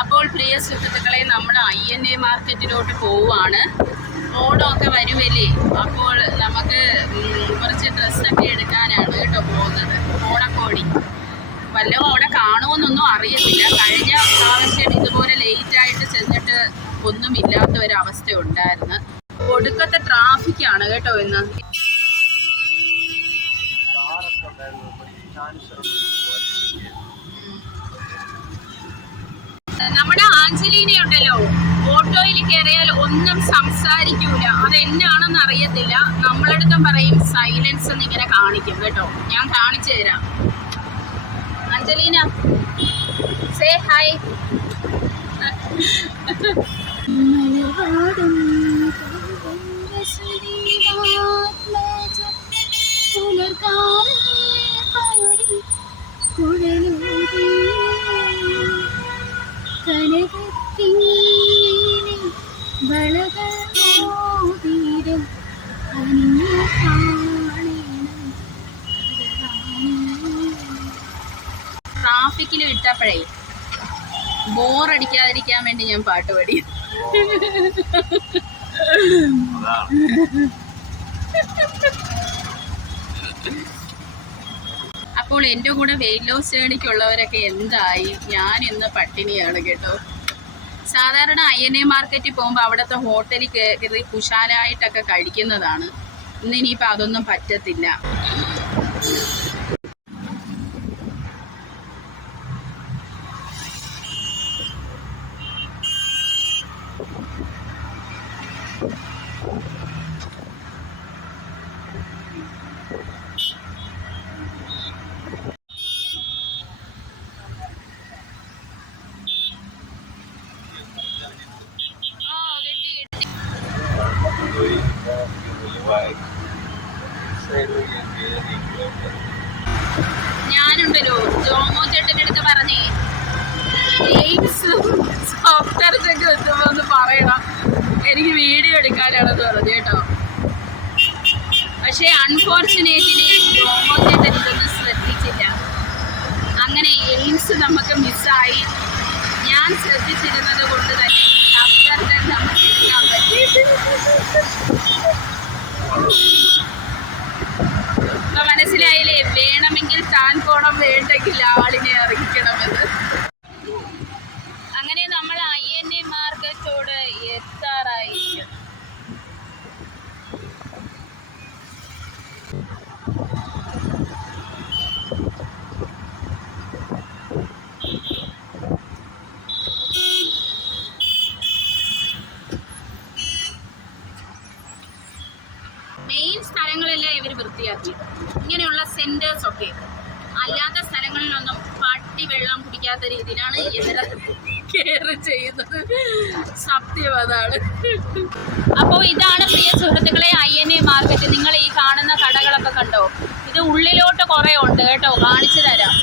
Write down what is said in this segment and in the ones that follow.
അപ്പോൾ പ്രിയ സുഹൃത്തുക്കളെ, നമ്മൾ INA മാർക്കറ്റിലോട്ട് പോവുകയാണ്. ഓണമൊക്കെ വരുമല്ലേ, അപ്പോൾ നമുക്ക് കുറച്ച് ഡ്രസ്സൊക്കെ എടുക്കാനാണ് കേട്ടോ പോകുന്നത്. ഓണക്കോടി വല്ലതും അവിടെ കാണുമെന്നൊന്നും അറിയത്തില്ല. കഴിഞ്ഞ പ്രാവശ്യം ഇതുപോലെ ലേറ്റായിട്ട് ചെന്നിട്ട് ഒന്നുമില്ലാത്ത ഒരവസ്ഥ ഉണ്ടായിരുന്നു. ഒടുക്കത്തെ ട്രാഫിക്കാണ് കേട്ടോ ഇന്ന്. നമ്മുടെ ആഞ്ചലീനയുണ്ടല്ലോ, ഓട്ടോയിൽ കയറിയാൽ ഒന്നും സംസാരിക്കൂല. അതെന്നാണെന്ന് അറിയത്തില്ല. നമ്മളടുത്തും പറയും സൈലൻസ് എന്ന് ഇങ്ങനെ കാണിക്കും കേട്ടോ. ഞാൻ കാണിച്ചു തരാം. Angelina, say hi. ട്രാഫിക്കിൽ വിട്ടപ്പോഴേ ബോറടിക്കാതിരിക്കാൻ വേണ്ടി ഞാൻ പാട്ട് പാടി. അപ്പോൾ എൻ്റെ കൂടെ വെയിറ്റ് ലോസ് ജേണിക്കുള്ളവരൊക്കെ എന്തായി? ഞാൻ ഇന്ന് പട്ടിണിയാണ് കേട്ടോ. സാധാരണ INA മാർക്കറ്റിൽ പോകുമ്പോൾ അവിടുത്തെ ഹോട്ടലിൽ കയറി കുശാലായിട്ടൊക്കെ കഴിക്കുന്നതാണ്. ഇന്നിനിയിപ്പോൾ അതൊന്നും പറ്റത്തില്ല. ഞാനുണ്ടല്ലോ ജോമോ ചേട്ടൻ്റെ അടുത്ത് പറഞ്ഞേ, സോഫ്റ്റ്വെയർസൊക്കെ എത്തുമ്പോ ഒന്ന് പറയണം, എനിക്ക് വീഡിയോ എടുക്കാനാണെന്ന് പറഞ്ഞു കേട്ടോ. പക്ഷെ അൺഫോർച്ചുനേറ്റ്ലി ജോമോ ചേട്ടൻ ഇതൊന്നും ശ്രദ്ധിച്ചില്ല. അങ്ങനെ എയിംസ് നമുക്ക് മിസ്സായി. ഞാൻ ശ്രദ്ധിച്ചിരുന്നത് കൊണ്ട് തന്നെ അഫ്സറിനെ നമുക്ക് എടുക്കാൻ പറ്റി. ഇപ്പൊ മനസ്സിലായില്ലേ, വേണമെങ്കിൽ താൻ പോണം, വേണ്ടെങ്കിൽ ആളിനെ അറിയിക്കണമെന്ന്. അങ്ങനെ നമ്മൾ INA മാർക്കറ്റോട് എത്താറായിരിക്കും. മെയിൻ സ്ഥലങ്ങളെല്ലാം ഇവർ വൃത്തിയാക്കി. ഇങ്ങനെയുള്ള സെന്റേഴ്സ് ഒക്കെ, അല്ലാത്ത സ്ഥലങ്ങളിലൊന്നും പട്ടി വെള്ളം കുടിക്കാത്ത രീതിയിലാണ് ഇവരെ കെയർ ചെയ്യുന്നത്. സത്യം അതാണ്. അപ്പോൾ ഇതാണ് പ്രിയ സുഹൃത്തുക്കളെ INA മാർക്കറ്റ്. നിങ്ങൾ ഈ കാണുന്ന കടകളൊക്കെ കണ്ടോ? ഇത് ഉള്ളിലോട്ട് കുറേ ഉണ്ട് കേട്ടോ, കാണിച്ചു തരാം.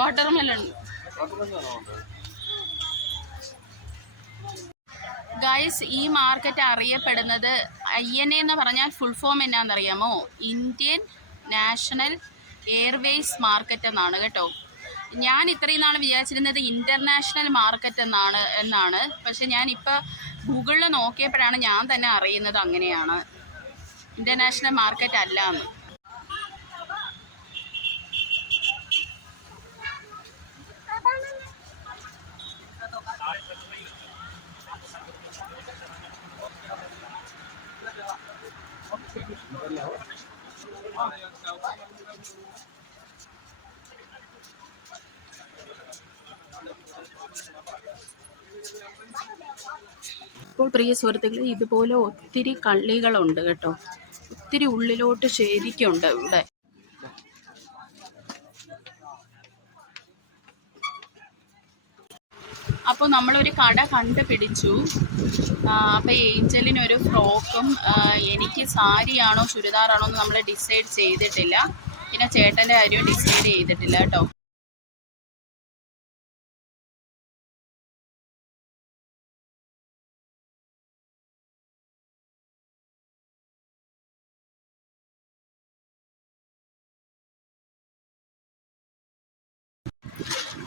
വാട്ടർമെലൺ ഗൈസ്, ഈ മാർക്കറ്റ് അറിയപ്പെടുന്നത് INA എന്ന് പറഞ്ഞാൽ ഫുൾ ഫോം എന്നാണെന്നറിയാമോ? ഇന്ത്യൻ നാഷണൽ എയർവേസ് മാർക്കറ്റ് എന്നാണ് കേട്ടോ. ഞാൻ ഇത്രയും നാൾ വിചാരിച്ചിരുന്നത് ഇൻ്റർനാഷണൽ മാർക്കറ്റ് എന്നാണ്. പക്ഷെ ഞാനിപ്പോൾ ഗൂഗിളിൽ നോക്കിയപ്പോഴാണ് ഞാൻ തന്നെ അറിയുന്നത് അങ്ങനെയാണ്, ഇൻ്റർനാഷണൽ മാർക്കറ്റ് അല്ല എന്ന്. ഇപ്പോൾ പ്രിയ സുഹൃത്തുക്കളെ, ഇതുപോലെ ഒത്തിരി കള്ളികളുണ്ട് കേട്ടോ. ഒത്തിരി ഉള്ളിലോട്ട് ശരിക്കുണ്ട് ഇവിടെ. അപ്പോൾ നമ്മളൊരു കട കണ്ടുപിടിച്ചു. അപ്പോൾ ഏഞ്ചലിനൊരു ഫ്രോക്കും എനിക്ക് സാരിയാണോ ചുരിദാറാണോ എന്ന് നമ്മൾ ഡിസൈഡ് ചെയ്തിട്ടില്ല. പിന്നെ ചേട്ടൻ്റെ കാര്യവും ഡിസൈഡ് ചെയ്തിട്ടില്ല കേട്ടോ.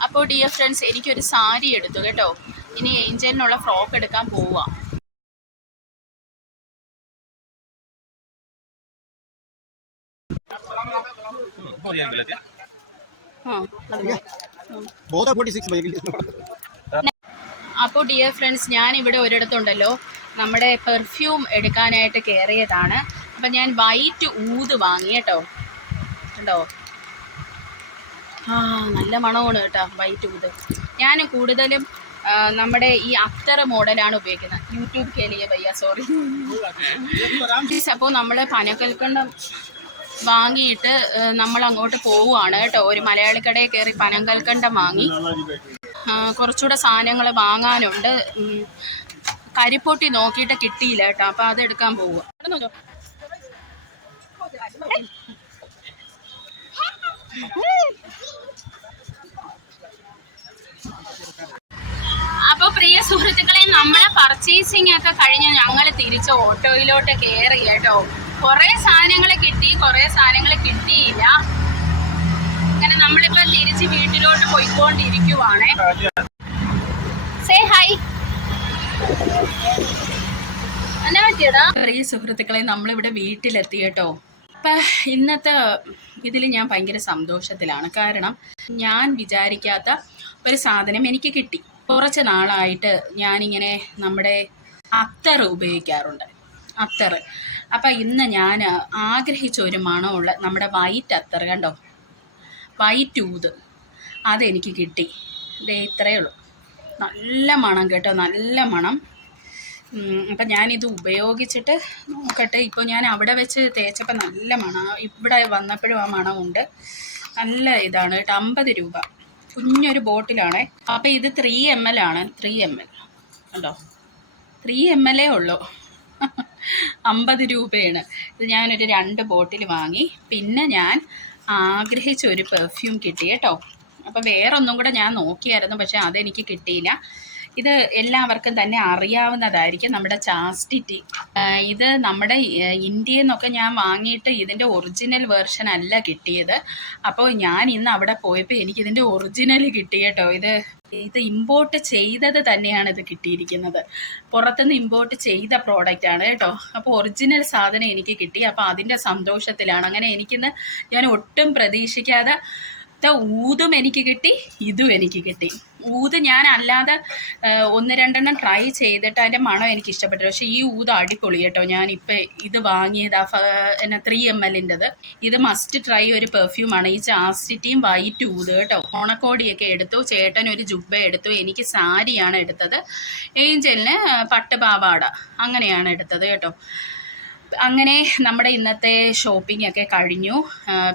അപ്പോൾ ഡിയർ ഫ്രണ്ട്സ്, എനിക്കൊരു സാരി എടുത്തു കേട്ടോ. ഇനി ഏഞ്ചലിനുള്ള ഫ്രോക്ക് എടുക്കാൻ പോവാം. അപ്പോൾ ഡിയർ ഫ്രണ്ട്സ്, ഞാനിവിടെ ഒരിടത്തുണ്ടല്ലോ നമ്മുടെ പെർഫ്യൂം എടുക്കാനായിട്ട് കയറിയതാണ്. അപ്പം ഞാൻ വൈറ്റ് ഊത് വാങ്ങി കേട്ടോ. ഉണ്ടോ? നല്ല മണമാണ് കേട്ടോ വൈറ്റ് ഊത്. ഞാൻ കൂടുതലും നമ്മുടെ ഈ അത്തർ മോഡലാണ് ഉപയോഗിക്കുന്നത്. യൂട്യൂബ് കേലിയ ഭയ്യ, സോറി. അപ്പോൾ നമ്മൾ പനക്കൽക്കണ്ടം വാങ്ങിയിട്ട് നമ്മൾ അങ്ങോട്ട് പോവുകയാണ് കേട്ടോ. ഒരു മലയാളി കടയിൽ കയറി പനക്കൽക്കണ്ടം വാങ്ങി. കുറച്ചുകൂടെ സാധനങ്ങൾ വാങ്ങാനുണ്ട്. കരിപ്പൊട്ടി നോക്കിയിട്ട് കിട്ടിയില്ല കേട്ടോ. അപ്പോൾ അതെടുക്കാൻ പോവുക. അപ്പോൾ പ്രിയ സുഹൃത്തുക്കളെ, നമ്മളെ പർച്ചേസിംഗ് ഒക്കെ കഴിഞ്ഞ് ഞങ്ങൾ തിരിച്ച് ഓട്ടോയിലോട്ട് കയറി കേട്ടോ. കുറേ സാധനങ്ങൾ കിട്ടി, കുറേ സാധനങ്ങൾ കിട്ടിയില്ല. അങ്ങനെ നമ്മളിപ്പോൾ തിരിച്ച് വീട്ടിലോട്ട് പോയിക്കൊണ്ടിരിക്കുവാണ്. Say hi. എന്നാ പറ്റിയടാ? പ്രിയ സുഹൃത്തുക്കളെ, നമ്മളിവിടെ വീട്ടിലെത്തി കേട്ടോ. അപ്പം ഇന്നത്തെ ഇതിൽ ഞാൻ ഭയങ്കര സന്തോഷത്തിലാണ്. കാരണം ഞാൻ വിചാരിക്കാത്ത ഒരു സാധനം എനിക്ക് കിട്ടി. കുറച്ച് നാളായിട്ട് ഞാനിങ്ങനെ നമ്മുടെ അത്തർ ഉപയോഗിക്കാറുണ്ട്, അത്തർ. അപ്പം ഇന്ന് ഞാൻ ആഗ്രഹിച്ച ഒരു മണമുള്ള നമ്മുടെ വൈറ്റ് അത്തർ കണ്ടോ, വൈറ്റ് ഊത്, അതെനിക്ക് കിട്ടി. ഇതേ ഇത്രയേ ഉള്ളൂ. നല്ല മണം കേട്ടോ, നല്ല മണം. അപ്പം ഞാനിത് ഉപയോഗിച്ചിട്ട് നോക്കട്ടെ. ഇപ്പോൾ ഞാൻ അവിടെ വെച്ച് തേച്ചപ്പോൾ നല്ല മണം, ഇവിടെ വന്നപ്പോഴും ആ മണമുണ്ട്. നല്ല ഇതാണ് കേട്ടോ. 50 രൂപ, കുഞ്ഞൊരു ബോട്ടിലാണേ. അപ്പം ഇത് 3 ml ആണ്. 3 ml ഉണ്ടോ? 3 ml ഉള്ളൂ. 50 രൂപയാണ്. ഇത് ഞാനൊരു 2 ബോട്ടിൽ വാങ്ങി. പിന്നെ ഞാൻ ആഗ്രഹിച്ച ഒരു പെർഫ്യൂം കിട്ടി കേട്ടോ. അപ്പോൾ വേറൊന്നും കൂടെ ഞാൻ നോക്കിയായിരുന്നു, പക്ഷേ അതെനിക്ക് കിട്ടിയില്ല. ഇത് എല്ലാവർക്കും തന്നെ അറിയാവുന്നതായിരിക്കും, നമ്മുടെ ചാസ്റ്റിറ്റി. ഇത് നമ്മുടെ ഇന്ത്യയിൽ നിന്നൊക്കെ ഞാൻ വാങ്ങിയിട്ട് ഇതിൻ്റെ ഒറിജിനൽ വേർഷൻ അല്ല കിട്ടിയത്. അപ്പോൾ ഞാൻ ഇന്ന് അവിടെ പോയപ്പോൾ എനിക്കിതിൻ്റെ ഒറിജിനൽ കിട്ടി കേട്ടോ. ഇത് ഇമ്പോർട്ട് ചെയ്തത് തന്നെയാണ് ഇത് കിട്ടിയിരിക്കുന്നത്. പുറത്തുനിന്ന് ഇമ്പോർട്ട് ചെയ്ത പ്രോഡക്റ്റാണ് കേട്ടോ. അപ്പോൾ ഒറിജിനൽ സാധനം എനിക്ക് കിട്ടി. അപ്പോൾ അതിൻ്റെ സന്തോഷത്തിലാണ്. അങ്ങനെ എനിക്കിന്ന് ഞാൻ ഒട്ടും പ്രതീക്ഷിക്കാതെ ഊതും എനിക്ക് കിട്ടി, ഇതും എനിക്ക് കിട്ടി. ഊത് ഞാൻ അല്ലാതെ 1-2 ട്രൈ ചെയ്തിട്ട് അതിൻ്റെ മണം എനിക്ക് ഇഷ്ടപ്പെട്ടു. പക്ഷേ ഈ ഊത് അടിപൊളി കേട്ടോ. ഞാനിപ്പോൾ ഇത് വാങ്ങിയതാ 3 ml. ഇത് മസ്റ്റ് ട്രൈ ഒരു പെർഫ്യൂമാണ്. ഈ ചാസ്റ്റിറ്റിയും വൈറ്റ് ഊത് കേട്ടോ. ഓണക്കോടിയൊക്കെ എടുത്തു. ചേട്ടൻ ഒരു ജുബ്ബ എടുത്തു. എനിക്ക് സാരിയാണ് എടുത്തത്. ഏഞ്ചലിന് പട്ടുപാവാട, അങ്ങനെയാണ് എടുത്തത് കേട്ടോ. അങ്ങനെ നമ്മുടെ ഇന്നത്തെ ഷോപ്പിംഗ് ഒക്കെ കഴിഞ്ഞു.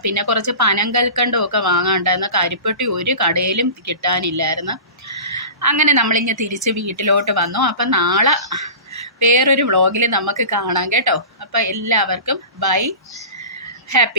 പിന്നെ കുറച്ച് പനങ്കൽക്കണ്ടമൊക്കെ വാങ്ങാണ്ടായിരുന്നു. കരിപ്പെട്ടി ഒരു കടയിലും കിട്ടാനില്ലായിരുന്നു. അങ്ങനെ നമ്മളിങ്ങ് തിരിച്ച് വീട്ടിലോട്ട് വന്നു. അപ്പം നാളെ വേറൊരു വ്ളോഗിൽ നമുക്ക് കാണാം കേട്ടോ. അപ്പം എല്ലാവർക്കും ബൈ, ഹാപ്പി.